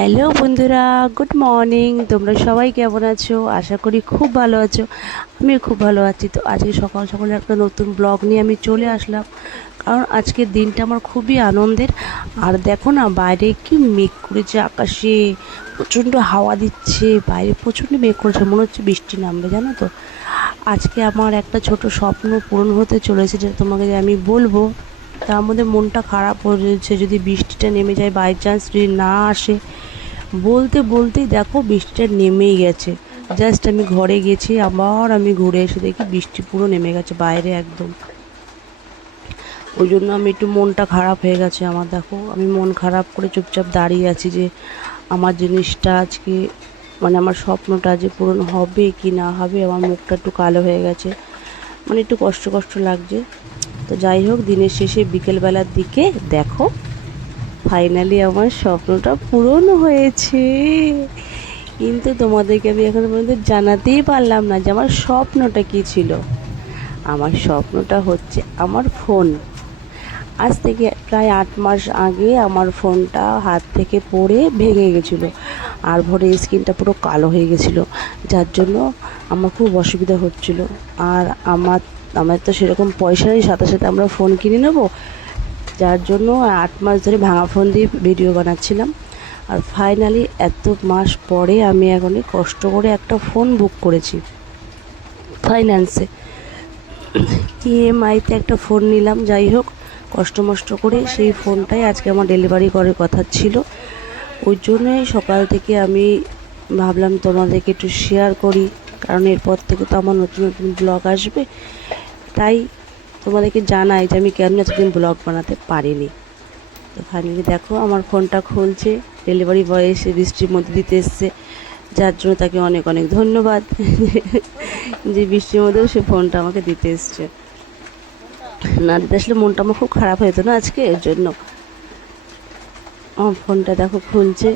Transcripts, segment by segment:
Hello বন্ধুরা, good morning. তোমরা সবাই কেমন আছো? আশা করি খুব ভালো আছো। আমি খুব ভালো আছি। তো আজকে সকাল সকালে একটা নতুন ব্লগ নিয়ে আমি চলে আসলাম, কারণ আজকের দিনটা আমার খুবই আনন্দের। আর দেখো না, বাইরে কি মেঘ করেছে, আকাশে প্রচণ্ড হাওয়া দিচ্ছে, বাইরে প্রচণ্ড মেঘ করেছে, মনে হচ্ছে বৃষ্টি নামবে, জানো তো। আজকে আমার একটা ছোট স্বপ্ন পূরণ হতে চলেছে, যেটা তোমাকে আমি বলবো। তার মধ্যে মনটা খারাপ হয়েছে, যদি বৃষ্টিটা নেমে যায়, বাই চান্স যদি না আসে। বলতে বলতেই দেখো বৃষ্টিটা নেমেই গেছে। জাস্ট আমি ঘরে গেছি, আবার আমি ঘুরে এসে দেখি বৃষ্টি পুরো নেমে গেছে বাইরে একদম। ওই জন্য আমি একটু মনটা খারাপ হয়ে গেছে আমার। দেখো আমি মন খারাপ করে চুপচাপ দাঁড়িয়ে আছি যে আমার জিনিসটা আজকে, মানে আমার স্বপ্নটা যে পূরণ হবে কি না হবে। আমার মুখটা একটু কালো হয়ে গেছে, মানে একটু কষ্ট কষ্ট লাগছে। তো যাই হোক, দিনের শেষে বিকেলবেলার দিকে দেখো ফাইনালি আমার স্বপ্নটা পূরণ হয়েছে। কিন্তু তোমাদেরকে আমি এখনো পর্যন্ত জানাতেই পারলাম না যে আমার স্বপ্নটা কী ছিল। আমার স্বপ্নটা হচ্ছে আমার ফোন। আজ থেকে প্রায় 8 মাস আগে আমার ফোনটা হাত থেকে পড়ে ভেঙে গেছিলো, আর ভরে স্ক্রিনটা পুরো কালো হয়ে গেছিলো, যার জন্য আমার খুব অসুবিধা হচ্ছিলো। আর আমার আমার তো সেরকম পয়সা নেই, সাথে সাথে আমরা ফোন কিনে নেবো, যার জন্য 8 মাস ধরে ভাঙা ফোন দিয়ে ভিডিও বানাচ্ছিলাম। আর ফাইনালি এত মাস পরে আমি এখন কষ্ট করে একটা ফোন বুক করেছি ফাইন্যান্সে, ইএমআইতে একটা ফোন নিলাম। যাই হোক, কষ্ট মষ্ট করে সেই ফোনটাই আজকে আমার ডেলিভারি করার কথা ছিল। ওই জন্যই সকাল থেকে আমি ভাবলাম তোমাদেরকে একটু শেয়ার করি, কারণ এরপর থেকে তো আমার নতুন নতুন ব্লগ আসবে। তাই তোমাদেরকে জানাই যে আমি কেন এতদিন ব্লগ বানাতে পারিনি। তো ফাইনালি দেখো আমার ফোনটা খুলছে, ডেলিভারি বয় এসে বৃষ্টির মধ্যে দিতে এসছে, যার জন্য তাকে অনেক অনেক ধন্যবাদ যে বৃষ্টির মধ্যেও সে ফোনটা আমাকে দিতে এসছে। না দিতে আসলে মনটা আমার খুব খারাপ হতো না আজকে, এর জন্য। আমার ফোনটা দেখো খুলছে,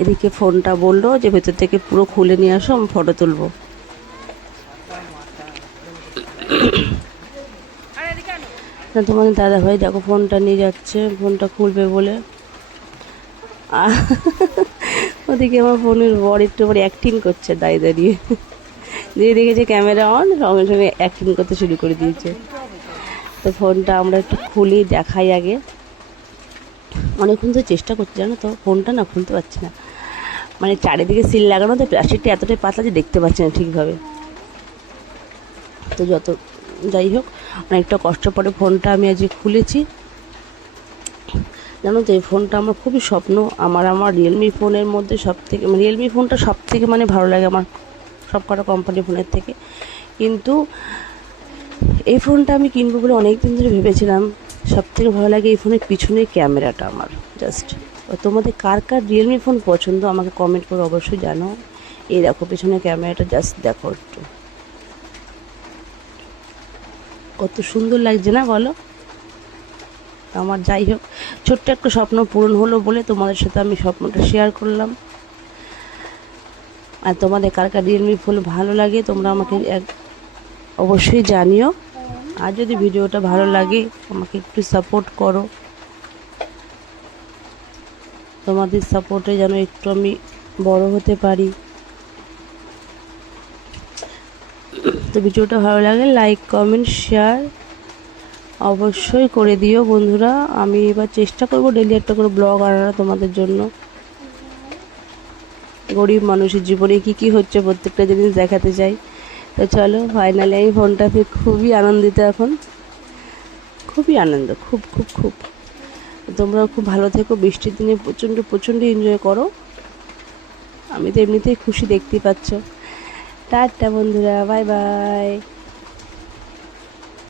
এদিকে ফোনটা বললো যে ভেতর থেকে পুরো খুলে নিয়ে আসো, আমি ফটো তুলবো। না, তোমাদের দাদাভাই দেখো ফোনটা নিয়ে যাচ্ছে, ফোনটা খুলবে বলে। ওদিকে আমার ফোনের বর একটু আবার অ্যাক্টিং করছে দাঁড়িয়ে দাঁড়িয়ে, দিয়ে দেখেছে ক্যামেরা অন, সঙ্গে সঙ্গে অ্যাক্টিং করতে শুরু করে দিয়েছে। তো ফোনটা আমরা একটু খুলি, দেখাই আগে। অনেকক্ষণ তো চেষ্টা করছি, জানো তো, ফোনটা না খুলতে পারছি না, মানে চারিদিকে সিল লাগানো, তো প্লাস্টিকটা এতটাই পাতলা যে দেখতে পাচ্ছি না ঠিকভাবে। তো যাই হোক, অনেকটা কষ্ট পরে ফোনটা আমি আজকে খুলেছি। জানো তো, এই ফোনটা আমার খুবই স্বপ্ন। আমার রিয়েলমি ফোনের মধ্যে রিয়েলমি ফোনটা সব থেকে মানে ভালো লাগে আমার সব কটা কোম্পানি ফোনের থেকে। কিন্তু এই ফোনটা আমি কিনবো বলে অনেক দিন ধরে ভেবেছিলাম। সব থেকে ভালো লাগে এই ফোনের পিছনের ক্যামেরাটা আমার, জাস্ট। তোমাদের কার কার রিয়েলমি ফোন পছন্দ আমাকে কমেন্ট করে অবশ্যই জানো। এই দেখো পিছনের ক্যামেরাটা, জাস্ট দেখো একটু, কত সুন্দর লাগছে না বলো। আমার যাই হোক, ছোট্ট একটা স্বপ্ন পূরণ হলো বলে তোমাদের সাথে আমি স্বপ্নটা শেয়ার করলাম। আর তোমাদের কার কার রিয়েলমি ফোন ভালো লাগে তোমরা আমাকে অবশ্যই জানিও। আর যদি ভিডিওটা ভালো লাগে আমাকে একটু সাপোর্ট করো, তোমাদের সাপোর্টে যেন একটু আমি বড় হতে পারি। তো ভিডিওটা ভালো লাগে লাইক কমেন্ট শেয়ার অবশ্যই করে দিও বন্ধুরা। আমি এবার চেষ্টা করব ডেলি একটা করে ব্লগ আনার তোমাদের জন্য। গরিব মানুষের জীবনে কি কি হচ্ছে প্রত্যেকটা জিনিস দেখাতে চাই। তো চলো, ফাইনালি আমি ফোনটাতে খুবই আনন্দিত এখন, খুবই আনন্দ, খুব খুব খুব। তোমরাও খুব ভালো থেকো, বৃষ্টির দিনে প্রচণ্ড প্রচণ্ড এনজয় করো। আমি তো এমনিতেই খুশি, দেখতেই পাচ্ছ। টাটা বন্ধুরা, বাই বাই।